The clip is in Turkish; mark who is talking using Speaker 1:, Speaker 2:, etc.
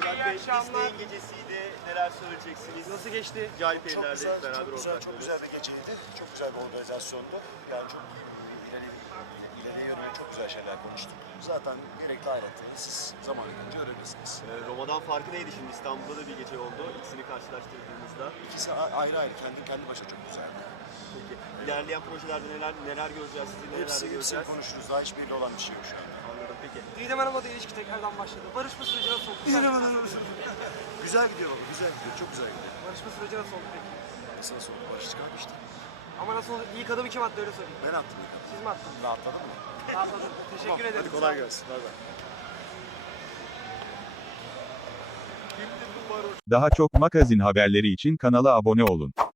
Speaker 1: Murat
Speaker 2: İyi
Speaker 1: Bey,
Speaker 2: akşamlar.
Speaker 1: Disney'in gecesiydi. Neler söyleyeceksiniz?
Speaker 2: Nasıl geçti?
Speaker 1: Cahil
Speaker 3: Çok
Speaker 1: Periler'le
Speaker 3: güzel,
Speaker 1: beraber
Speaker 3: çok güzel,
Speaker 1: olacak
Speaker 3: çok
Speaker 1: böyle.
Speaker 3: güzel bir geceydi. Çok güzel bir organizasyondu. Yani çok ileriye yönelik çok güzel şeyler konuştuk. Zaten gerekli ayrıntıları siz zaman gelince öğrenirsiniz.
Speaker 1: Roma'dan farkı neydi şimdi? İstanbul'da da bir gece oldu. İkisini karşılaştırdığımızda.
Speaker 3: İkisi ayrı ayrı, kendi başına çok güzeldi.
Speaker 1: Peki, ilerleyen projelerde neler göreceğiz? Sizi neler
Speaker 3: Hepsini
Speaker 1: göreceğiz?
Speaker 3: konuşuruz. Daha hiçbiriyle olan bir şey yok şu anda.
Speaker 1: Anladım, peki.
Speaker 2: Didem Hanım'la da ilişki tekrardan başladı. Barışma süreci nasıl oldu?
Speaker 3: Güzel gidiyor baba, güzel gidiyor. Çok güzel gidiyor.
Speaker 2: Barışma süreci nasıl oldu peki?
Speaker 3: Nasıl oldu? Barıştık abi işte.
Speaker 2: Ama nasıl oldu? İlk adımı kim attı öyle sorayım.
Speaker 3: Ben attım ilk adımı.
Speaker 2: Siz mi attınız?
Speaker 3: Rahatladın mı?
Speaker 2: Rahatladım. Teşekkür ederim.
Speaker 3: Hadi kolay gelsin. Bay bay.
Speaker 4: Daha çok magazin haberleri için kanala abone olun.